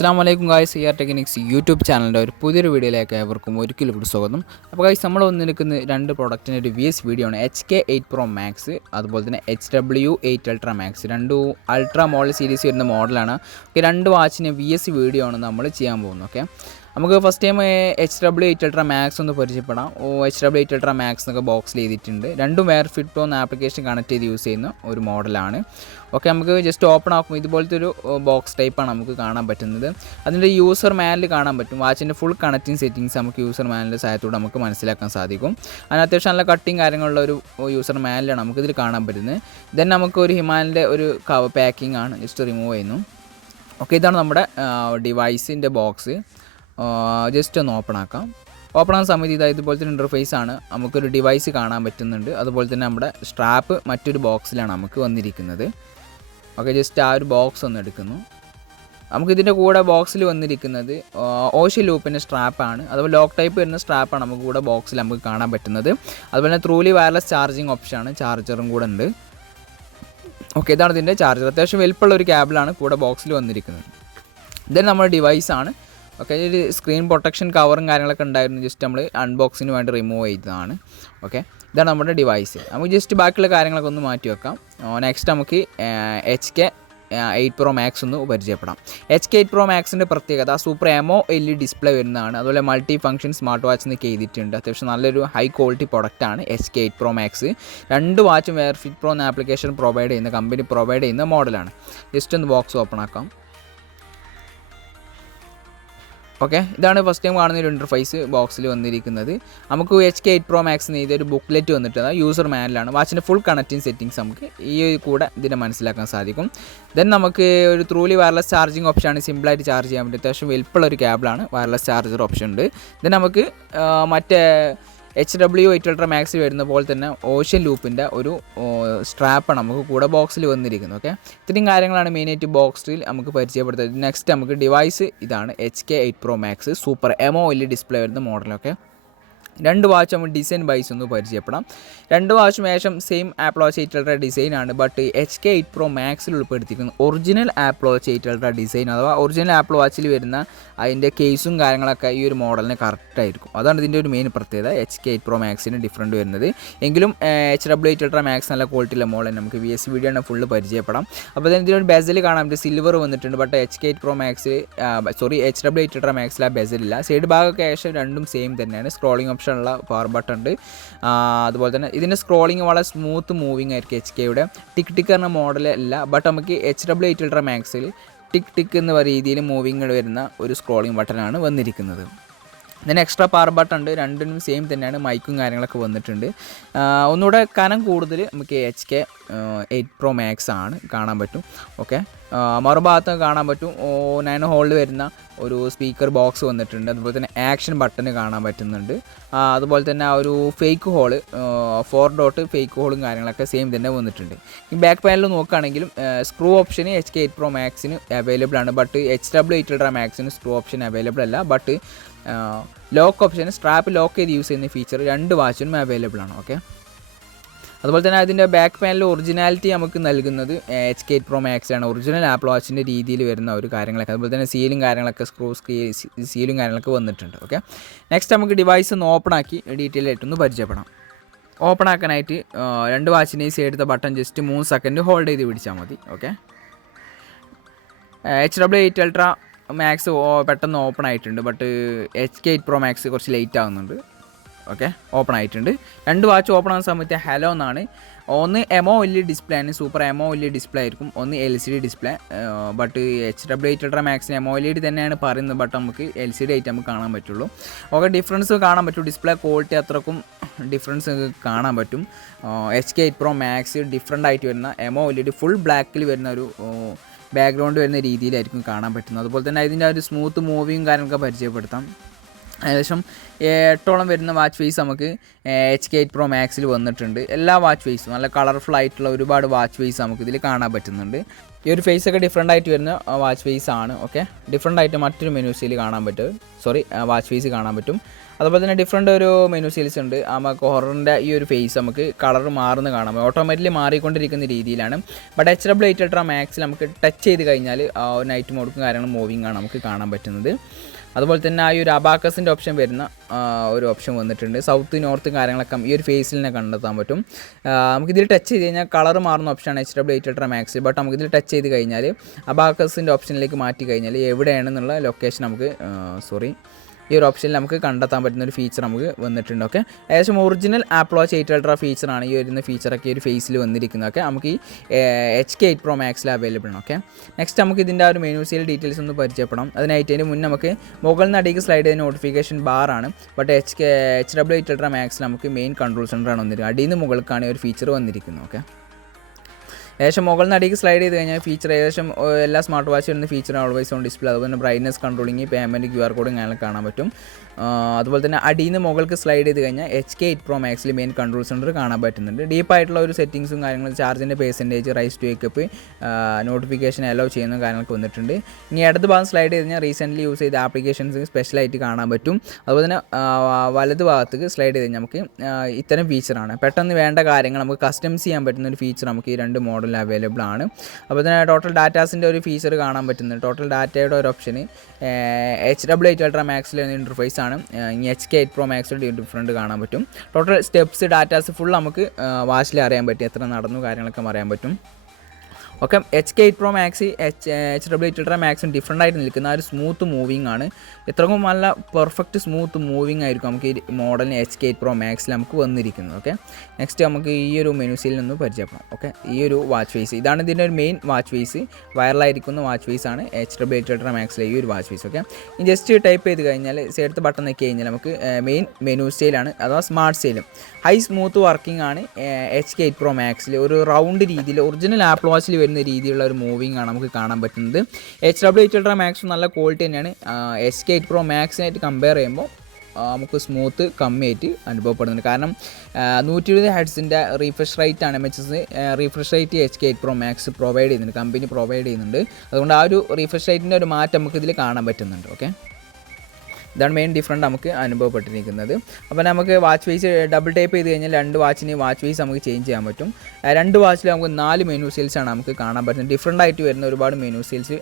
Assalamualaikum guys, AR Techniques YouTube ചാനലിൻ്റെ ഒരു പുതിയൊരു വീഡിയോയിലേക്ക് ഏവർക്കും ഒരിക്കലും കൂടി സ്വാഗതം. അപ്പോൾ ഗൈസ് നമ്മൾ വന്നിരിക്കുന്ന രണ്ട് പ്രൊഡക്റ്റിൻ്റെ റിവ്യൂസ് വീഡിയോ ആണ്. HK8 Pro Max അതുപോലെ തന്നെ HW8 Ultra Max. രണ്ടും അൾട്രാ മോഡൽ സീരീസ് വരുന്ന മോഡലാണ്. ഓക്കെ, രണ്ട് വാച്ചിന് VS വീഡിയോ ആണ് നമ്മൾ ചെയ്യാൻ പോകുന്നത്. ഓക്കെ, നമുക്ക് first time HW8 Ultra Max ഒന്ന് പരിചയപ്പെടാം. HW8 Ultra Max എന്നൊക്കെ ബോക്സിൽ ചെയ്തിട്ടുണ്ട്. രണ്ടും wear fit on application connect ചെയ്ത് യൂസ് ചെയ്യുന്ന ഒരു മോഡലാണ്. ഓക്കെ, നമുക്ക് ജസ്റ്റ് ഓപ്പൺ ആക്കുമ്പോൾ ഇതുപോലത്തെ ഒരു ബോക്സ് ടൈപ്പാണ് നമുക്ക് കാണാൻ പറ്റുന്നത്. അതിൻ്റെ യൂസർ മാനുവൽ കാണാൻ പറ്റും. വാച്ചിൻ്റെ ഫുൾ കണക്റ്റിംഗ് സെറ്റിങ്സ് നമുക്ക് യൂസർ മാനുവലിൻ്റെ സഹായത്തോടെ നമുക്ക് മനസ്സിലാക്കാൻ സാധിക്കും. അതിന് അത്യാവശ്യം നല്ല കട്ടിങ് കാര്യങ്ങളുള്ള ഒരു യൂസർ മാനുവലാണ് നമുക്കിതിൽ കാണാൻ പറ്റുന്നത്. ദെൻ നമുക്ക് ഒരു ഹിമാലയൻ്റെ ഒരു പാക്കിംഗ് ആണ് ജസ്റ്റ് റിമൂവ് ചെയ്യുന്നു. ഓക്കെ, ഇതാണ് നമ്മുടെ ഡിവൈസിൻ്റെ ബോക്സ്. ജസ്റ്റ് ഒന്ന് ഓപ്പൺ ആക്കാം. ഓപ്പൺ ആകുന്ന സമയത്ത് ഇതുപോലത്തെ ഒരു ഇൻ്റർഫേസ് ആണ്. നമുക്കൊരു ഡിവൈസ് കാണാൻ പറ്റുന്നുണ്ട്. അതുപോലെ തന്നെ നമ്മുടെ സ്ട്രാപ്പ് മറ്റൊരു ബോക്സിലാണ് നമുക്ക് വന്നിരിക്കുന്നത്. ഓക്കെ, ജസ്റ്റ് ആ ഒരു ബോക്സ് ഒന്ന് എടുക്കുന്നു. നമുക്കിതിൻ്റെ കൂടെ ബോക്സിൽ വന്നിരിക്കുന്നത് ഓഷ്യൻ ലൂപ്പിൻ്റെ സ്ട്രാപ്പാണ്. അതുപോലെ ലോക്ക് ടൈപ്പ് വരുന്ന സ്ട്രാപ്പാണ് നമുക്ക് കൂടെ ബോക്സിൽ നമുക്ക് കാണാൻ പറ്റുന്നത്. അതുപോലെ തന്നെ ത്രൂലി വയർലെസ് ചാർജിങ് ഓപ്ഷനാണ്, ചാർജറും കൂടെ ഉണ്ട്. ഓക്കെ, ഇതാണ് ഇതിൻ്റെ ചാർജർ. അത്യാവശ്യം വലുപ്പമുള്ള ഒരു കേബിളാണ് കൂടെ ബോക്സിൽ വന്നിരിക്കുന്നത്. ഇതന്നെ നമ്മുടെ ഡിവൈസാണ്. ഓക്കെ, ഒരു സ്ക്രീൻ പ്രൊട്ടക്ഷൻ കവറും കാര്യങ്ങളൊക്കെ ഉണ്ടായിരുന്നു. ജസ്റ്റ് നമ്മൾ അൺബോക്സിന് വേണ്ടി റിമൂവ് ചെയ്തതാണ്. ഓക്കെ, ഇതാണ് നമ്മുടെ ഡിവൈസ്. നമുക്ക് ജസ്റ്റ് ബാക്കിയുള്ള കാര്യങ്ങളൊക്കെ ഒന്ന് മാറ്റി വെക്കാം. നെക്സ്റ്റ് നമുക്ക് HK8 Pro Max ഒന്ന് പരിചയപ്പെടാം. HK8 Pro Maxൻ്റെ പ്രത്യേകത സൂപ്പർ AMOLED ഡിസ്പ്ലേ വരുന്നതാണ്. അതുപോലെ മൾട്ടി ഫംഗ്ഷൻ സ്മാർട്ട് വാച്ച് എന്നൊക്കെ എഴുതിയിട്ടുണ്ട്. അത്യാവശ്യം നല്ലൊരു ഹൈ ക്വാളിറ്റി പ്രൊഡക്റ്റാണ് HK8 Pro Max. രണ്ട് വാച്ചും വെയർ ഫിറ്റ് പ്രോ എന്ന ആപ്ലിക്കേഷൻ പ്രൊവൈഡ് ചെയ്യുന്ന കമ്പനി പ്രൊവൈഡ് ചെയ്യുന്ന മോഡലാണ്. ജസ്റ്റ് ഒന്ന് ബോക്സ് ഓപ്പൺ ആക്കാം. ഓക്കെ, ഇതാണ് ഫസ്റ്റ് ടൈം കാണുന്ന ഒരു ഇൻ്റർഫേസ് ബോക്സിൽ വന്നിരിക്കുന്നത്. നമുക്ക് HK8 Pro Max ഇതൊരു ബുക്ക്ലെറ്റ് വന്നിട്ട് യൂസർ മാനുവലാണ്. വാച്ചിൻ്റെ ഫുൾ കണക്റ്റിംഗ് സെറ്റിങ്സ് നമുക്ക് ഈ കൂടെ ഇതിനെ മനസ്സിലാക്കാൻ സാധിക്കും. ദെൻ നമുക്ക് ഒരു ത്രൂലി വയർലെസ് ചാർജിങ് ഓപ്ഷനാണ്. സിമ്പിളായിട്ട് ചാർജ് ചെയ്യാൻ പറ്റും. അത്യാവശ്യം വലുപ്പമുള്ള ഒരു കേബിളാണ്. വയർലെസ് ചാർജർ ഓപ്ഷൻ ഉണ്ട്. ദെൻ നമുക്ക് മറ്റേ HW8 Ultra Max വരുന്ന പോലെ തന്നെ ഓഷ്യൻ ലൂപ്പിൻ്റെ ഒരു സ്ട്രാപ്പാണ് നമുക്ക് കൂടെ ബോക്സിൽ വന്നിരിക്കുന്നത്. ഓക്കെ, ഇത്രയും കാര്യങ്ങളാണ് മെയിനായിട്ട് ബോക്സിൽ നമുക്ക് പരിചയപ്പെടുത്തുന്നത്. നെക്സ്റ്റ് നമുക്ക് ഡിവൈസ് ഇതാണ് HK8 Pro Max super AMOLED display വരുന്ന മോഡലൊക്കെ. രണ്ട് വാച്ച് നമ്മൾ ഡിസൈൻ വൈസ് ഒന്ന് പരിചയപ്പെടാം. രണ്ട് വാച്ചും ഏകദേശം സെയിം ആപ്പിൾ വാച്ച് 8 Ultra ഡിസൈനാണ്. ബട്ട് HK8 Pro Maxൽ ഉൾപ്പെടുത്തിയിരിക്കുന്നത് original apple watch 8 Ultra design, അഥവാ ഒറിജിനൽ ആപ്പിൾ വാച്ചിൽ വരുന്ന അതിൻ്റെ കേസും കാര്യങ്ങളൊക്കെ ഈ ഒരു മോഡലിന് കറക്റ്റായിരിക്കും. അതാണ് ഇതിൻ്റെ ഒരു മെയിൻ പ്രത്യേകത. HK8 Pro Maxന് ഡിഫറൻറ്റ് വരുന്നത്. എങ്കിലും HW8 Ultra Max നല്ല ക്വാളിറ്റിയുള്ള മോഡൽ നമുക്ക് VS വീഡിയോ ആണ് ഫുള്ള് പരിചയപ്പെടാം. അപ്പോൾ തന്നെ ഇതിനൊരു ബെസൽ കാണാൻ പറ്റും, സിൽവർ വന്നിട്ടുണ്ട്. But HK8 Pro Max HW8 Ultra Maxൽ ആ ബെസലില്ല. സൈഡ് ഭാഗമൊക്കെ ഏകദേശം രണ്ടും സെയിം തന്നെയാണ്. സ്ക്രോളിംഗ് ഓപ്ഷൻ ഉള്ള പവർ ബട്ടൺ ഉണ്ട്. അതുപോലെ തന്നെ ഇതിൻ്റെ സ്ക്രോളിങ് വളരെ സ്മൂത്ത് മൂവിങ് ആയിരിക്കും. HKയുടെ ടിക്ക് ടിക്ക് എന്ന മോഡലല്ല. ബട്ട് നമുക്ക് HW8 Ultra Maxൽ ടിക്ക് ടിക്ക് എന്ന രീതിയിൽ മൂവിങ് വരുന്ന ഒരു സ്ക്രോളിംഗ് ബട്ടനാണ് വന്നിരിക്കുന്നത്. ഇതിന് എക്സ്ട്രാ പവർ ബട്ടൺ ഉണ്ട്. രണ്ടിനും സെയിം തന്നെയാണ്. മൈക്കും കാര്യങ്ങളൊക്കെ വന്നിട്ടുണ്ട്. ഒന്നുകൂടെ കനം കൂടുതൽ നമുക്ക് HK8 Pro Max ആണ് കാണാൻ പറ്റും. ഓക്കെ, മറുഭാഗത്ത് കാണാൻ പറ്റും 9 ഹോളിൽ വരുന്ന ഒരു സ്പീക്കർ ബോക്സ് വന്നിട്ടുണ്ട്. അതുപോലെ തന്നെ ആക്ഷൻ ബട്ടൺ കാണാൻ പറ്റുന്നുണ്ട്. അതുപോലെ തന്നെ ആ ഒരു ഫേക്ക് ഹോള് 4 ഡോട്ട് ഫേക്ക് ഹോളും കാര്യങ്ങളൊക്കെ സെയിം തന്നെ വന്നിട്ടുണ്ട്. ഈ ബാക്ക് പാനൽ നോക്കുകയാണെങ്കിലും സ്ക്രൂ ഓപ്ഷന് HK8 Pro Maxന് അവൈലബിൾ ആണ്. ബട്ട് HW8 Ultra Maxന് സ്ക്രൂ ഓപ്ഷൻ അവൈലബിൾ അല്ല. But lock option, strap lock ചെയ്ത് യൂസ് ചെയ്യുന്ന ഫീച്ചർ രണ്ട് വാച്ചിനും അവൈലബിൾ ആണ്. ഓക്കെ, അതുപോലെ തന്നെ അതിൻ്റെ ബാക്ക് പാനൽ ഒറിജിനാലിറ്റി നമുക്ക് നൽകുന്നത് HK8 Pro Max ആണ്. ഒറിജിനൽ ആപ്പിൾ വാച്ചിൻ്റെ രീതിയിൽ വരുന്ന ഒരു കാര്യങ്ങളൊക്കെ, അതുപോലെ തന്നെ സീലും കാര്യങ്ങളൊക്കെ സീലും കാര്യങ്ങളൊക്കെ വന്നിട്ടുണ്ട്. ഓക്കെ, നെക്സ്റ്റ് നമുക്ക് ഡിവൈസ് ഒന്ന് ഓപ്പൺ ആക്കി ഡീറ്റെയിൽ ആയിട്ടൊന്ന് പരിചയപ്പെടാം. ഓപ്പൺ ആക്കാനായിട്ട് രണ്ട് വാച്ചിൻ്റെയും സൈഡത്തെ ബട്ടൺ ജസ്റ്റ് 3 സെക്കൻഡ് ഹോൾഡ് ചെയ്ത് പിടിച്ചാൽ മതി. ഓക്കെ, HW8 Ultra Max പെട്ടെന്ന് ഓപ്പൺ ആയിട്ടുണ്ട്. ബട്ട് HK8 Pro Max കുറച്ച് ലേറ്റ് ആകുന്നുണ്ട്. ഓക്കെ, ഓപ്പൺ ആയിട്ടുണ്ട്. രണ്ട് വാച്ച് ഓപ്പൺ ആകുന്ന സമയത്ത് ഹലോ എന്നാണ്. ഒന്ന് AMOLED ഡിസ്പ്ലേ ആണ്, സൂപ്പർ AMOLED ഡിസ്പ്ലേ ആയിരിക്കും. ഒന്ന് LCD display. But HW8 Ultra Maxന് AMOLED തന്നെയാണ് പറയുന്നത്. ബട്ട് നമുക്ക് LCD ആയിട്ട് നമുക്ക് കാണാൻ പറ്റുള്ളൂ. ഓക്കെ, ഡിഫറൻസ് കാണാൻ പറ്റും. ഡിസ്പ്ലേ ക്വാളിറ്റി അത്രക്കും ഡിഫറൻസ് കാണാൻ പറ്റും. HK8 Pro Max ഡിഫറൻ്റ് ആയിട്ട് വരുന്ന AMOLED ഫുൾ ബ്ലാക്കിൽ വരുന്ന ഒരു ബാക്ക്ഗ്രൗണ്ട് വരുന്ന രീതിയിലായിരിക്കും കാണാൻ പറ്റുന്നത്. അതുപോലെ തന്നെ അതിൻ്റെ ഒരു സ്മൂത്ത് മൂവിങ് കാര്യങ്ങളൊക്കെ പരിചയപ്പെടുത്താം. ഏകദേശം 8ഓളം വരുന്ന വാച്ച് ഫേസ് നമുക്ക് HK8 Pro Maxൽ വന്നിട്ടുണ്ട്. എല്ലാ വാച്ച് ഫേസും നല്ല കളർഫുൾ ആയിട്ടുള്ള ഒരുപാട് വാച്ച് ഫേസ് നമുക്ക് ഇതിൽ കാണാൻ പറ്റുന്നുണ്ട്. ഈ ഒരു ഫേസ് ഒക്കെ ഡിഫറെൻ്റ് ആയിട്ട് വരുന്ന വാച്ച് ഫേസ് ആണ്. ഓക്കെ, ഡിഫറെൻ്റ് ആയിട്ട് മറ്റൊരു മെനു സീൽ കാണാൻ പറ്റും, വാച്ച് ഫേസ് കാണാൻ പറ്റും. അതുപോലെ തന്നെ ഡിഫറെൻ്റ് ഒരു മെനു സീൽസ് ഉണ്ട്. നമുക്ക് ഹൊററിൻ്റെ ഈ ഒരു ഫേസ് നമുക്ക് കളർ മാറുന്ന കാണാം, ഓട്ടോമാറ്റിക്കലി മാറിക്കൊണ്ടിരിക്കുന്ന രീതിയിലാണ്. ബട്ട് HW8 അൾട്രാ മാക്സിൽ നമുക്ക് ടച്ച് ചെയ്ത് കഴിഞ്ഞാൽ നൈറ്റ് മോഡും കാര്യങ്ങളും മൂവിങ് ആണ് നമുക്ക് കാണാൻ പറ്റുന്നത്. അതുപോലെ തന്നെ ആ ഒരു അബാക്കസിൻ്റെ ഓപ്ഷൻ വരുന്ന ഒരു ഓപ്ഷൻ വന്നിട്ടുണ്ട്. സൗത്ത് നോർത്ത് കാര്യങ്ങളൊക്കെ ഈ ഒരു ഫേസിൽ തന്നെ കണ്ടെത്താൻ പറ്റും. നമുക്കിതിൽ ടച്ച് ചെയ്ത് കഴിഞ്ഞാൽ കളർ മാറുന്ന ഓപ്ഷനാണ് HW8 അൾട്രാ മാക്സ്. ബട്ട് നമുക്കിതിൽ ടച്ച് ചെയ്ത് കഴിഞ്ഞാൽ അബാക്കസിൻ്റെ ഓപ്ഷനിലേക്ക് മാറ്റി കഴിഞ്ഞാൽ എവിടെയാണെന്നുള്ള ലൊക്കേഷൻ നമുക്ക് ഈ ഒരു ഓപ്ഷനിൽ നമുക്ക് കണ്ടെത്താൻ പറ്റുന്ന ഒരു ഫീച്ചർ നമുക്ക് വന്നിട്ടുണ്ട്. ഓക്കെ, ഏകദേശം ഒറിജിനൽ ആപ്പിൾ വാച്ച് 8 അൾട്രാ ഫീച്ചറാണ് ഈ വരുന്ന ഫീച്ചറൊക്കെ ഈ ഒരു ഫേസിൽ വന്നിരിക്കുന്നതൊക്കെ നമുക്ക് ഈ HK8 Pro Maxൽ അവൈലബിൾ ആണ്. ഓക്കെ, നെക്സ്റ്റ് നമുക്ക് ഇതിൻ്റെ ആ ഒരു മെനു സീൽ ഡീറ്റെയിൽസ് ഒന്ന് പരിചയപ്പെടാം. അതിനായിട്ട് മുന്നേ നമുക്ക് മുകളിൽ നിന്ന് അടിക്ക് സ്ലൈഡ് ചെയ്ത നോട്ടിഫിക്കേഷൻ ബാറാണ്. ബട്ട് HW8 അൾട്രാ മാക്സിൽ നമുക്ക് മെയിൻ കൺട്രോൾ സെൻ്ററാണ് വന്നിരിക്കുന്നത്. അടിയിൽ നിന്ന് മുകൾക്കാണ് ഈ ഒരു ഫീച്ചർ വന്നിരിക്കുന്നത്. ഓക്കെ, ഏകദേശം മുകളിൽ നിന്ന് അടിക്ക് സ്ലൈഡ് ചെയ്ത് കഴിഞ്ഞാൽ ഫീച്ചർ ഏകദേശം എല്ലാ സ്മാർട്ട് വാച്ച് വരുന്ന ഫീച്ചർ ഓൾവേസ് ഓൺ ഡിസ്പ്ലേ, അതുപോലെ തന്നെ ബ്രൈറ്റ്നസ് കൺട്രോളിങ്, പേയ്മെൻറ്റ്, QR കോഡും കാര്യങ്ങളൊക്കെ കാണാൻ പറ്റും. അതുപോലെ തന്നെ അടിയിൽ നിന്ന് മുകൾക്ക് സ്ലൈഡ് ചെയ്ത് കഴിഞ്ഞാൽ HK8 Pro Maxൽ മെയിൻ കൺട്രോൾ സെൻറ്റർ കാണാൻ പറ്റുന്നുണ്ട്. ഡീപ്പായിട്ടുള്ള ഒരു സെറ്റിങ്സും കാര്യങ്ങളും, ചാർജിൻ്റെ percentage, rise to wake up, notification allow ചെയ്യുന്ന കാര്യങ്ങളൊക്കെ വന്നിട്ടുണ്ട്. ഇനി ഇടത് ഭാഗം സ്ലൈഡ് ചെയ്ത് കഴിഞ്ഞാൽ റീസെൻ്റ്ലി യൂസ് ചെയ്ത ആപ്ലിക്കേഷൻസ് സ്പെഷ്യലായിട്ട് കാണാൻ പറ്റും. അതുപോലെ തന്നെ വലത് ഭാഗത്തേക്ക് സ്ലൈഡ് ചെയ്ത് കഴിഞ്ഞാൽ നമുക്ക് ഇത്തരം ഫീച്ചറാണ്. പെട്ടെന്ന് വേണ്ട കാര്യങ്ങൾ നമുക്ക് കസ്റ്റമൈസ് ചെയ്യാൻ പറ്റുന്ന ഒരു ഫീച്ചർ നമുക്ക് ഈ രണ്ട് മോഡൽ അവൈലബിൾ ആണ്. അപ്പോൾ തന്നെ ടോട്ടൽ ഡാറ്റാസിൻ്റെ ഒരു ഫീച്ചർ കാണാൻ പറ്റുന്നുണ്ട്. ടോട്ടൽ ഡാറ്റയുടെ ഒരു ഓപ്ഷന് HW8 അൾട്രാ മാക്സിലെ ഇൻ്റർഫേസ് ആണ്. ഇനി HK8 Pro Maxൽ ഡിഫറൻറ്റ് കാണാൻ പറ്റും. ടോട്ടൽ സ്റ്റെപ്സ്, ഡാറ്റാസ് ഫുൾ നമുക്ക് വാച്ചിൽ അറിയാൻ പറ്റും, എത്ര നടന്നു കാര്യങ്ങളൊക്കെ അറിയാൻ പറ്റും. Okay, HK8 Pro Max HW8 ultra മാക്സും ഡിഫറെൻ്റ് ആയിട്ട് നിൽക്കുന്ന ആ ഒരു സ്മൂത്ത് മൂവിങ് ആണ്. എത്രയും നല്ല പെർഫെക്റ്റ് സ്മൂത്ത് മൂവിങ് ആയിരിക്കും നമുക്ക് ഈ മോഡലിന് HK8 Pro Maxൽ നമുക്ക് വന്നിരിക്കുന്നത്. ഓക്കെ, നെക്സ്റ്റ് നമുക്ക് ഈ ഒരു മെനുസിൽ നിന്ന് പരിചയപ്പെടാം. ഓക്കെ, ഈ ഒരു വാച്ച് ഫേസ് ഇതാണ് ഇതിൻ്റെ ഒരു മെയിൻ വാച്ച് ഫേസ്, വൈറലായിരിക്കുന്ന വാച്ച് ഫേസ് ആണ് HW8 അൾട്രാ മാക്സിലെ ഈ ഒരു വാച്ച് ഫേസ്. ഓക്കെ, ഇനി ജസ്റ്റ് ടൈപ്പ് ചെയ്ത് കഴിഞ്ഞാൽ സൈഡത്തെ ബട്ടൺ നോക്കി കഴിഞ്ഞാൽ നമുക്ക് മെയിൻ മെനു സ്റ്റൈലാണ് അഥവാ സ്മാർട്ട് സ്റ്റൈലും ഹൈ സ്മൂത്ത് വർക്കിംഗ് ആണ്. HK8 Pro Maxൽ ഒരു റൗണ്ട് രീതിയിൽ ഒറിജിനൽ ആപ്പിൾ വാച്ചിൽ വരുന്ന രീതിയിലുള്ള ഒരു മൂവിങ് ആണ് നമുക്ക് കാണാൻ പറ്റുന്നത്. HW8 അൾട്രാ മാക്സ് നല്ല ക്വാളിറ്റി തന്നെയാണ്. HK8 Pro Maxനായിട്ട് കമ്പയർ ചെയ്യുമ്പോൾ നമുക്ക് സ്മൂത്ത് കമ്മിയായിട്ട് അനുഭവപ്പെടുന്നുണ്ട്. കാരണം 120 ഹെർട്സിൻ്റെ റീഫ്രഷ് റേറ്റ് ആണ് refresh rate HK8 Pro Max provide ചെയ്യുന്നുണ്ട്, കമ്പനി പ്രൊവൈഡ് ചെയ്യുന്നുണ്ട്. അതുകൊണ്ട് ആ ഒരു റീഫ്രഷ് റേറ്റിൻ്റെ ഒരു മാറ്റം നമുക്ക് ഇതിൽ കാണാൻ പറ്റുന്നുണ്ട്. ഓക്കെ, ഇതാണ് മെയിൻ ഡിഫറൻറ്റ് നമുക്ക് അനുഭവപ്പെട്ടിരിക്കുന്നത്. അപ്പോൾ നമുക്ക് വാച്ച് ഫേസ് ഡബിൾ ടൈപ്പ് ചെയ്ത് കഴിഞ്ഞാൽ രണ്ട് വാച്ചിന് വാച്ച് ഫേസ് നമുക്ക് ചേഞ്ച് ചെയ്യാൻ പറ്റും. രണ്ട് വാച്ചിൽ നമുക്ക് 4 മെനു സീൽസാണ് നമുക്ക് കാണാൻ പറ്റുന്നത്. ഡിഫറെൻ്റ് ആയിട്ട് വരുന്ന ഒരുപാട് മെനു സീൽസ്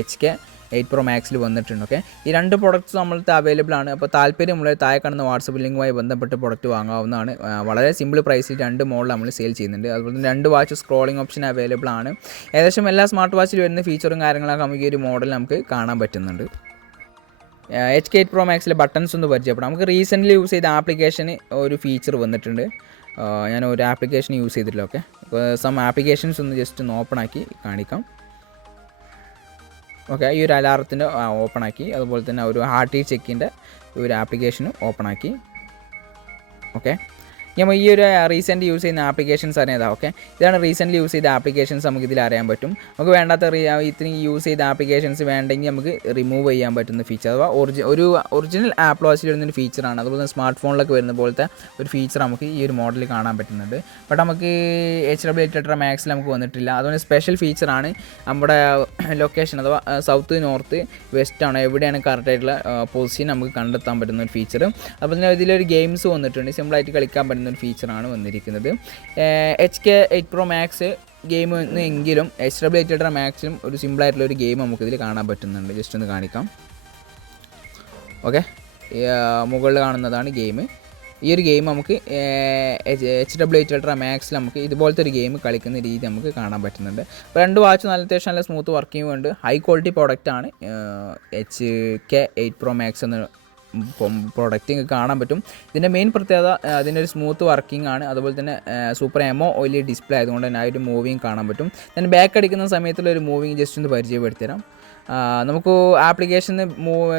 HK8 Pro Maxൽ വന്നിട്ടുണ്ട്. ഓക്കെ, ഈ രണ്ട് പ്രൊഡക്റ്റ്സ് നമ്മൾക്ക് അവൈലബിൾ ആണ്. അപ്പോൾ താല്പര്യമുള്ള താഴെ കാണുന്ന വാട്സപ്പ് ലിങ്കുമായി ബന്ധപ്പെട്ട് പ്രൊഡക്റ്റ് വാങ്ങാവുന്നതാണ്. വളരെ സിമ്പിൾ പ്രൈസിൽ രണ്ട് മോഡൽ നമ്മൾ സെയിൽ ചെയ്യുന്നുണ്ട്. അതുപോലെ തന്നെ രണ്ട് വാച്ച് സ്ക്രോളിംഗ് ഓപ്ഷൻ അവൈലബിൾ ആണ്. ഏകദേശം എല്ലാ സ്മാർട്ട് വാച്ചിൽ വരുന്ന ഫീച്ചറും കാര്യങ്ങളൊക്കെ നമുക്ക് ഈ ഒരു മോഡൽ നമുക്ക് കാണാൻ പറ്റുന്നുണ്ട്. HK8 Pro Maxലെ ബട്ടൺസ് ഒന്ന് പരിചയപ്പെടാം. നമുക്ക് റീസെൻ്റ്ലി യൂസ് ചെയ്ത ആപ്ലിക്കേഷന് ഒരു ഫീച്ചർ വന്നിട്ടുണ്ട്. ഞാൻ ഒരു ആപ്ലിക്കേഷൻ യൂസ് ചെയ്തിട്ടില്ല. ഓക്കെ, സം ആപ്ലിക്കേഷൻസ് ഒന്ന് ജസ്റ്റ് ഒന്ന് ഓപ്പൺ ആക്കി കാണിക്കാം. ഓക്കെ, ഈ ഒരു അലാറത്തിൻ്റെ ഓപ്പൺ ആക്കി, അതുപോലെ തന്നെ ഒരു ഹാർട്ട് റേറ്റ് ചെക്കിൻ്റെ ഒരു ആപ്ലിക്കേഷനും ഓപ്പൺ ആക്കി. ഓക്കെ, നമ്മൾ ഈ ഒരു റീസെൻ്റ് യൂസ് ചെയ്യുന്ന ആപ്ലിക്കേഷൻസ് അറിയാം. ഓക്കെ, ഇതാണ് റീസെൻ്റ്ലി യൂസ് ചെയ്ത ആപ്ലിക്കേഷൻസ് നമുക്ക് ഇതിൽ അറിയാൻ പറ്റും. നമുക്ക് വേണ്ടാത്ത ഇത്രയും യൂസ് ചെയ്ത ആപ്ലിക്കേഷൻസ് വേണ്ടെങ്കിൽ നമുക്ക് റിമൂവ് ചെയ്യാൻ പറ്റുന്ന ഫീച്ചർ, അഥവാ ഒറിജിനൽ ആപ്പിൾ വാച്ചിൽ വരുന്നൊരു ഫീച്ചറാണ്. അതുപോലെ തന്നെ സ്മാർട്ട് ഫോണിലൊക്കെ വരുന്ന പോലത്തെ ഒരു ഫീച്ചർ നമുക്ക് ഈ ഒരു മോഡലിൽ കാണാൻ പറ്റുന്നുണ്ട്. ബട്ട് നമുക്ക് HW8 അൾട്രാ മാക്സിൽ നമുക്ക് വന്നിട്ടില്ല. അതുകൊണ്ട് സ്പെഷ്യൽ ഫീച്ചറാണ് നമ്മുടെ ലൊക്കേഷൻ, അഥവാ സൗത്ത് നോർത്ത് വെസ്റ്റ് ആണ് എവിടെയാണ് കറക്റ്റായിട്ടുള്ള പൊസിഷൻ നമുക്ക് കണ്ടെത്താൻ പറ്റുന്ന ഒരു ഫീച്ചർ. അതുപോലെ തന്നെ ഇതിലൊരു ഗെയിംസ് വന്നിട്ടുണ്ട്, സിമ്പിളായിട്ട് കളിക്കാൻ പറ്റുന്ന ഒരു ഫീച്ചറാണ് വന്നിരിക്കുന്നത്. HK8 Pro Max ഗെയിം എങ്കിലും HW8 അൾട്രാ മാക്സിലും ഒരു സിമ്പിളായിട്ടുള്ള ഒരു ഗെയിം നമുക്കിതിൽ കാണാൻ പറ്റുന്നുണ്ട്. ജസ്റ്റ് ഒന്ന് കാണിക്കാം. ഓക്കെ, മുകളിൽ കാണുന്നതാണ് ഗെയിം. ഈ ഒരു ഗെയിം നമുക്ക് HW8 അൾട്രാ മാക്സിൽ നമുക്ക് ഇതുപോലത്തെ ഒരു ഗെയിം കളിക്കുന്ന രീതി നമുക്ക് കാണാൻ പറ്റുന്നുണ്ട്. അപ്പോൾ രണ്ട് വാച്ച് നല്ല അത്യാവശ്യം നല്ല സ്മൂത്ത് വർക്കിംഗ് ഉണ്ട്. ഹൈ ക്വാളിറ്റി പ്രോഡക്റ്റാണ് HK8 Pro Max എന്ന പ്രോഡക്റ്റ് കാണാൻ പറ്റും. ഇതിൻ്റെ മെയിൻ പ്രത്യേകത അതിൻ്റെ ഒരു സ്മൂത്ത് വർക്കിംഗ് ആണ്. അതുപോലെ തന്നെ സൂപ്പർ AMOLED ഡിസ്പ്ലേ ആയതുകൊണ്ട് തന്നെ ആ ഒരു മൂവിങ് കാണാൻ പറ്റും. ഞാൻ ബാക്ക് അടിക്കുന്ന സമയത്തുള്ള ഒരു മൂവിങ് ജസ്റ്റ് ഒന്ന് പരിചയപ്പെടുത്തി തരാം. നമുക്ക് ആപ്ലിക്കേഷന്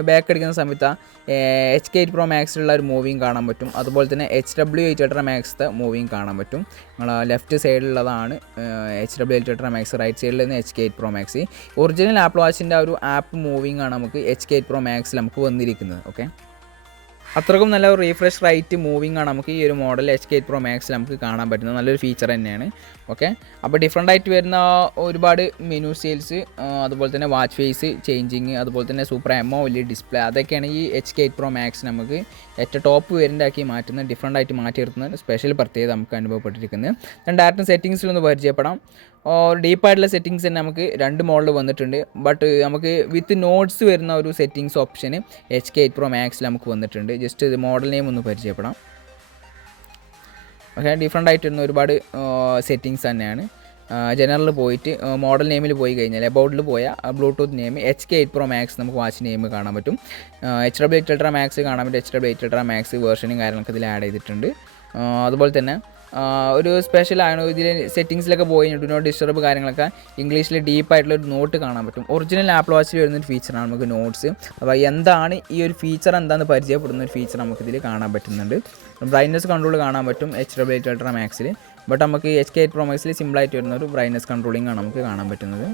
ബാക്ക് അടിക്കുന്ന സമയത്ത് HK8 Pro Maxലുള്ള ഒരു മൂവിങ് കാണാൻ പറ്റും. അതുപോലെ തന്നെ HW8 അൾട്രാ മാക്സിൻ്റെ മൂവിങ് കാണാൻ പറ്റും. നമ്മൾ ലെഫ്റ്റ് സൈഡിലുള്ളതാണ് HW8 അൾട്രാ മാക്സ്, റൈറ്റ് സൈഡിൽ നിന്ന് HK8 Pro Max. Original Apple വാച്ചിൻ്റെ ആ ഒരു ആപ്പ് മൂവിങ് ആണ് നമുക്ക് HK8 Pro Maxൽ നമുക്ക് വന്നിരിക്കുന്നത്. ഓക്കെ, അത്രക്കും നല്ല ഒരു റീഫ്രഷ് റേറ്റ് മൂവിങ് ആണ് നമുക്ക് ഈ ഒരു മോഡൽ HK8 Pro Maxൽ നമുക്ക് കാണാൻ പറ്റുന്നത്. നല്ലൊരു ഫീച്ചർ തന്നെയാണ്. ഓക്കെ. അപ്പോൾ ഡിഫറെൻ്റ് ആയിട്ട് വരുന്ന ഒരുപാട് മെനു സെയിൽസ്, അതുപോലെ തന്നെ വാച്ച് ഫേസ് ചേഞ്ചിങ്, അതുപോലെ തന്നെ സൂപ്പർ AMOLED ഡിസ്പ്ലേ, അതൊക്കെയാണ് ഈ HK8 Pro Max നമുക്ക് ഏറ്റവും ടോപ്പ് വേരിയൻ്റാക്കി മാറ്റുന്നത്, ഡിഫറെൻ്റ് ആയിട്ട് മാറ്റി നിർത്തുന്നത് സ്പെഷ്യൽ പ്രത്യേകത നമുക്ക് അനുഭവപ്പെട്ടിരിക്കുന്നത്. ഞാൻ ഡയറക്റ്റ് സെറ്റിങ്സിലൊന്ന് പരിചയപ്പെടാം. ഡീപ്പായിട്ടുള്ള സെറ്റിങ്സ് തന്നെ നമുക്ക് 2 മോഡൽ വന്നിട്ടുണ്ട്. ബട്ട് നമുക്ക് വിത്ത് നോട്ട്സ് വരുന്ന ഒരു സെറ്റിങ്സ് ഓപ്ഷന് HK8 Pro Maxൽ നമുക്ക് വന്നിട്ടുണ്ട്. ജസ്റ്റ് ഇത് മോഡൽ നെയിം ഒന്ന് പരിചയപ്പെടാം. ഓക്കെ, ഡിഫറെൻ്റ് ആയിട്ട് വരുന്ന ഒരുപാട് സെറ്റിങ്സ് തന്നെയാണ്. ജനറൽ പോയിട്ട് മോഡൽ നെയിമിൽ പോയി കഴിഞ്ഞാൽ എബൌട്ടിൽ പോയാൽ Bluetooth name HK8 Pro Max നമുക്ക് വാച്ച് നെയിം കാണാൻ പറ്റും. HW8 Ultra Max കാണാൻ പറ്റും. HW8 Ultra Max വേർഷനും കാര്യങ്ങളൊക്കെ ഇതിൽ ആഡ് ചെയ്തിട്ടുണ്ട്. അതുപോലെ തന്നെ ഒരു സ്പെഷ്യലാണ് ഇതിൽ സെറ്റിങ്സിലൊക്കെ പോയി ഡു നോട്ട് ഡിസ്റ്റർബ് കാര്യങ്ങളൊക്കെ ഇംഗ്ലീഷിൽ ഡീപ്പായിട്ടുള്ള ഒരു നോട്ട് കാണാൻ പറ്റും. ഒറിജിനൽ ആപ്പിൾ വാച്ചിൽ വരുന്നൊരു ഫീച്ചറാണ് നമുക്ക് നോട്ട്സ്. അപ്പോൾ എന്താണ് ഈ ഒരു ഫീച്ചർ എന്താണെന്ന് പരിചയപ്പെടുന്ന ഒരു ഫീച്ചർ നമുക്കിതിൽ കാണാൻ പറ്റുന്നുണ്ട്. ബ്രൈറ്റ്നസ് കൺട്രോൾ കാണാൻ പറ്റും HW8 Ultra Maxൽ. ബട്ട് നമുക്ക് HK8 Pro Maxൽ സിമ്പിളായിട്ട് വരുന്ന ഒരു ബ്രൈറ്റ്നസ് കൺട്രോളിംഗ് ആണ് നമുക്ക് കാണാൻ പറ്റുന്നത്.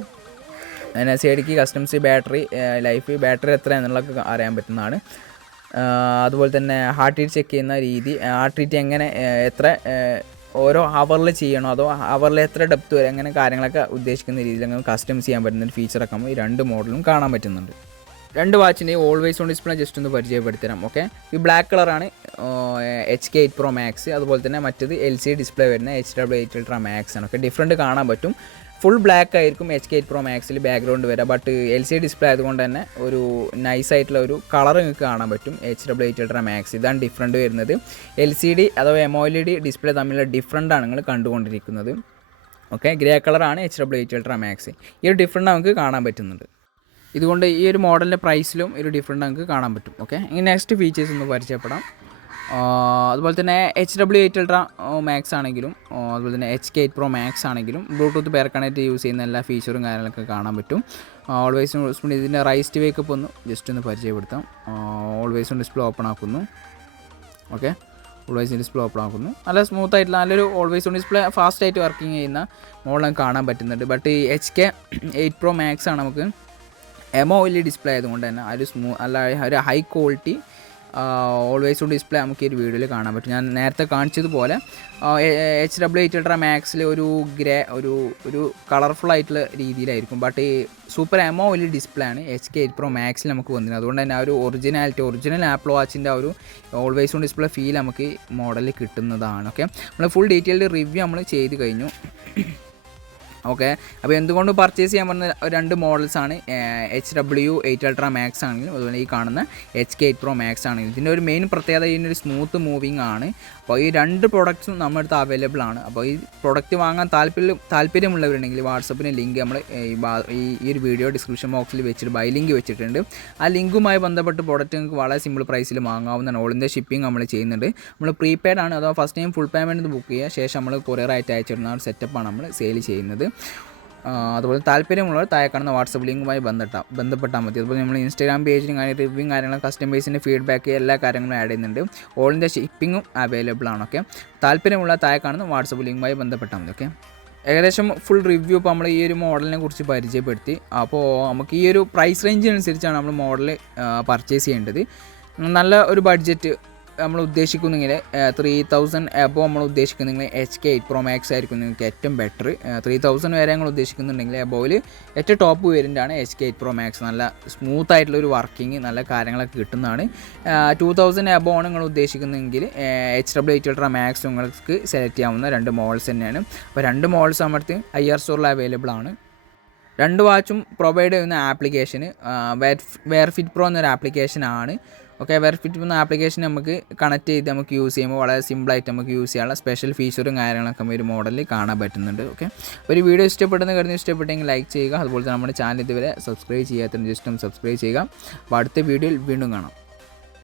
അതിന് സൈഡിലേക്ക് കസ്റ്റംസ് ബാറ്ററി ലൈഫ്, ബാറ്ററി എത്ര എന്നുള്ളതൊക്കെ അറിയാൻ പറ്റുന്നതാണ്. അതുപോലെ തന്നെ ഹാർട്ട് റേറ്റ് ചെക്ക് ചെയ്യുന്ന രീതി, ഹാർട്ട് റേറ്റ് എങ്ങനെ എത്ര ഓരോ ഹവറിൽ ചെയ്യണോ അതോ ഹവറിൽ എത്ര ഡെപ്ത് വരെ, അങ്ങനെ കാര്യങ്ങളൊക്കെ ഉദ്ദേശിക്കുന്ന രീതിയിൽ അങ്ങനെ കസ്റ്റംസ് ചെയ്യാൻ പറ്റുന്ന ഒരു ഫീച്ചറൊക്കെ ഈ 2 മോഡലും കാണാൻ പറ്റുന്നുണ്ട്. 2 വാച്ചിൻ്റെ ഓൾവേസ് ഓൺ ഡിസ്പ്ലേ ജസ്റ്റ് ഒന്ന് പരിചയപ്പെടുത്തരാം. ഓക്കെ, ഈ ബ്ലാക്ക് കളറാണ് HK8 Pro Max. അതുപോലെ തന്നെ മറ്റേത് LCD ഡിസ്പ്ലേ വരുന്ന HW8 Ultra Max ആണ്. ഓക്കെ, ഡിഫറെൻറ്റ് കാണാൻ പറ്റും. ഫുൾ ബ്ലാക്ക് ആയിരിക്കും HK8 Pro Maxൽ ബാക്ക്ഗ്രൗണ്ട് വരിക. ബട്ട് LCD ഡിസ്പ്ലേ ആയതുകൊണ്ട് തന്നെ ഒരു നൈസായിട്ടുള്ള ഒരു കളർ നിങ്ങൾക്ക് കാണാൻ പറ്റും HW8 Ultra Max. ഇതാണ് ഡിഫറെൻറ്റ് വരുന്നത്. LCD അഥവാ AMOLED ഡിസ്പ്ലേ തമ്മിലുള്ള ഡിഫറെൻ്റാണ് നിങ്ങൾ കണ്ടുകൊണ്ടിരിക്കുന്നത്. ഓക്കെ, ഗ്രേ കളറാണ് HW8 Ultra Max. ഈ ഒരു ഡിഫറെൻ്റ് നമുക്ക് കാണാൻ പറ്റുന്നുണ്ട്. ഇതുകൊണ്ട് ഈ ഒരു മോഡലിൻ്റെ പ്രൈസിലും ഒരു ഡിഫറെൻ്റ് നമുക്ക് കാണാൻ പറ്റും. ഓക്കെ, ഇനി നെക്സ്റ്റ് ഫീച്ചേഴ്സ് ഒന്ന് പരിചയപ്പെടാം. അതുപോലെ തന്നെ HW8 Ultra Max ആണെങ്കിലും അതുപോലെ തന്നെ HK8 Pro Max ആണെങ്കിലും ബ്ലൂടൂത്ത് പെയർ കണക്റ്റ് യൂസ് ചെയ്യുന്ന എല്ലാ ഫീച്ചറും കാര്യങ്ങളൊക്കെ കാണാൻ പറ്റും. ഓൾവേസ് ഓൺ ഡിസ്പ്ലേ ഇതിൻ്റെ റൈസ്റ്റ് വേക്കപ്പ് ഒന്ന് ജസ്റ്റ് ഒന്ന് പരിചയപ്പെടുത്താം. ഓൾവേസ് ഓൺ ഡിസ്പ്ലേ ഓപ്പൺ ആക്കുന്നു. Okay, always on display open ആക്കുന്നു. നല്ല സ്മൂത്ത് ആയിട്ടുള്ള നല്ലൊരു ഓൾവേസ് ഓൺ ഡിസ്പ്ലേ ഫാസ്റ്റ് ആയിട്ട് വർക്കിംഗ് ചെയ്യുന്ന മോഡൽ കാണാൻ പറ്റുന്നുണ്ട്. ബട്ട് ഈ HK8 Pro Max ആണ് നമുക്ക് AMOLED ഡിസ്പ്ലേ ആയതുകൊണ്ട് തന്നെ ഒരു ഒരു high quality always on display നമുക്ക് ഈ ഒരു വീഡിയോയിൽ കാണാൻ പറ്റും. ഞാൻ നേരത്തെ കാണിച്ചതുപോലെ HW8 Ultra Maxൽ ഒരു ഗ്രേ ഒരു കളർഫുൾ ആയിട്ടുള്ള രീതിയിലായിരിക്കും. ബട്ട് ഈ സൂപ്പർ AMOLED ഡിസ്പ്ലേ ആണ് HK8 Pro Maxൽ നമുക്ക് വന്നിരുന്നത്. അതുകൊണ്ട് തന്നെ ആ ഒരു ഒറിജിനൽ ആപ്പിൾ വാച്ചിൻ്റെ ആ ഒരു ഓൾവേസ് ഓൺ ഡിസ്പ്ലേ ഫീൽ നമുക്ക് മോഡലിൽ കിട്ടുന്നതാണ്. ഓക്കെ, നമ്മൾ ഫുൾ ഡീറ്റെയിൽഡ് റിവ്യൂ നമ്മൾ ചെയ്ത് കഴിഞ്ഞു. ഓക്കെ, അപ്പോൾ എന്തുകൊണ്ട് പർച്ചേസ് ചെയ്യാൻ പറഞ്ഞ 2 മോഡൽസാണ് HW8 Ultra Max ആണെങ്കിലും അതുപോലെ ഈ കാണുന്ന HK8 Pro Max ആണെങ്കിലും. ഇതിൻ്റെ ഒരു മെയിൻ പ്രത്യേകത ഇതിനൊരു സ്മൂത്ത് മൂവിങ് ആണ്. അപ്പോൾ ഈ 2 പ്രൊഡക്ട്സും നമ്മുടെ അടുത്ത് അവൈലബിൾ ആണ്. അപ്പോൾ ഈ പ്രൊഡക്റ്റ് വാങ്ങാൻ താല്പര്യമുള്ളവരുണ്ടെങ്കിൽ വാട്സപ്പിന് ലിങ്ക് നമ്മൾ ഈ ഒരു വീഡിയോ ഡിസ്ക്രിപ്ഷൻ ബോക്സിൽ വെച്ചിട്ട് ബൈ ലിങ്ക് വെച്ചിട്ടുണ്ട്. ആ ലിങ്കുമായി ബന്ധപ്പെട്ട് പ്രൊഡക്റ്റ് നിങ്ങൾക്ക് വളരെ സിമ്പിൾ പ്രൈസിൽ വാങ്ങാവുന്നതാണ്. ഓൾ ഇന്ത്യ ഷിപ്പിംഗ് നമ്മൾ ചെയ്യുന്നുണ്ട്. നമ്മൾ പ്രീപെയ്ഡ് ആണ്, അഥവാ first time full payment book ചെയ്യുക, ശേഷം നമ്മൾ കൊറിയറായിട്ട് അയച്ചിടുന്ന ഒരു സെറ്റപ്പാണ് നമ്മൾ സെയിൽ ചെയ്യുന്നത്. അതുപോലെ താല്പര്യമുള്ളവർ താഴെ കാണുന്ന വാട്സപ്പ് ലിങ്കുമായി ബന്ധപ്പെട്ടാൽ മതി. അതുപോലെ നമ്മൾ ഇൻസ്റ്റാഗ്രാം പേജിലും റിവ്യൂ കാര്യങ്ങളും കസ്റ്റമേഴ്സിൻ്റെ ഫീഡ്ബാക്ക് എല്ലാ കാര്യങ്ങളും ആഡ് ചെയ്യുന്നുണ്ട്. ഓൾ ഇന്ത്യ ഷിപ്പിങ്ങും അവൈലബിൾ ആണ്. ഓക്കെ, താല്പര്യമുള്ള താഴെ കാണുന്ന വാട്സപ്പ് ലിങ്കുമായി ബന്ധപ്പെട്ടാൽ മതി. ഓക്കെ, ഏകദേശം ഫുൾ റിവ്യൂ ഇപ്പോൾ നമ്മൾ ഈ ഒരു മോഡലിനെ കുറിച്ച് പരിചയപ്പെടുത്തി. അപ്പോൾ നമുക്ക് ഈ ഒരു പ്രൈസ് റേഞ്ചിനനുസരിച്ചാണ് നമ്മൾ മോഡൽ പർച്ചേസ് ചെയ്യേണ്ടത്. നല്ല ഒരു ബഡ്ജറ്റ് നമ്മൾ ഉദ്ദേശിക്കുന്നെങ്കിൽ 3000 എബോ നമ്മൾ ഉദ്ദേശിക്കുന്നെങ്കിൽ HK8 Pro Max ആയിരിക്കും നിങ്ങൾക്ക് ഏറ്റവും ബെറ്റർ. 3000 വരെ ഞങ്ങൾ ഉദ്ദേശിക്കുന്നുണ്ടെങ്കിൽ എബോയിൽ ഏറ്റവും ടോപ്പ് വേരിയൻ്റാണ് HK8 Pro Max. നല്ല സ്മൂത്ത് ആയിട്ടുള്ളൊരു വർക്കിംഗ് നല്ല കാര്യങ്ങളൊക്കെ കിട്ടുന്നതാണ്. 2000 എബോ ആണ് നിങ്ങൾ ഉദ്ദേശിക്കുന്നതെങ്കിൽ HW8 Ultra Max നിങ്ങൾക്ക് സെലക്ട് ചെയ്യാവുന്ന 2 മോഡൽസ് തന്നെയാണ്. അപ്പോൾ 2 മോഡൽസ് നമ്മുടെ IR സ്റ്റോറിൽ അവൈലബിൾ ആണ്. 2 വാച്ചും പ്രൊവൈഡ് ചെയ്യുന്ന ആപ്ലിക്കേഷന് വെയർഫിറ്റ് പ്രോ എന്നൊരു ആപ്ലിക്കേഷനാണ്. ഓക്കെ, വെയർഫിറ്റ് എന്ന ആപ്ലിക്കേഷൻ നമുക്ക് കണക്ട് ചെയ്ത് നമുക്ക് യൂസ് ചെയ്യുമ്പോൾ വളരെ സിമ്പിളായിട്ട് നമുക്ക് യൂസ് ചെയ്യാനുള്ള സ്പെഷ്യൽ ഫീച്ചറും കാര്യങ്ങളൊക്കെ ഒരു മോഡലിൽ കാണാൻ പറ്റുന്നുണ്ട്. ഓക്കെ, ഒരു വീഡിയോ ഇഷ്ടപ്പെട്ടെങ്കിൽ ലൈക്ക് ചെയ്യുക. അതുപോലെ തന്നെ നമ്മുടെ ചാനൽ ഇതുവരെ സബ്സ്ക്രൈബ് ചെയ്യാത്തതിന് ജസ്റ്റ് ഒന്ന് സബ്സ്ക്രൈബ് ചെയ്യുക. അപ്പോൾ അടുത്ത വീഡിയോയിൽ വീണ്ടും കാണാം.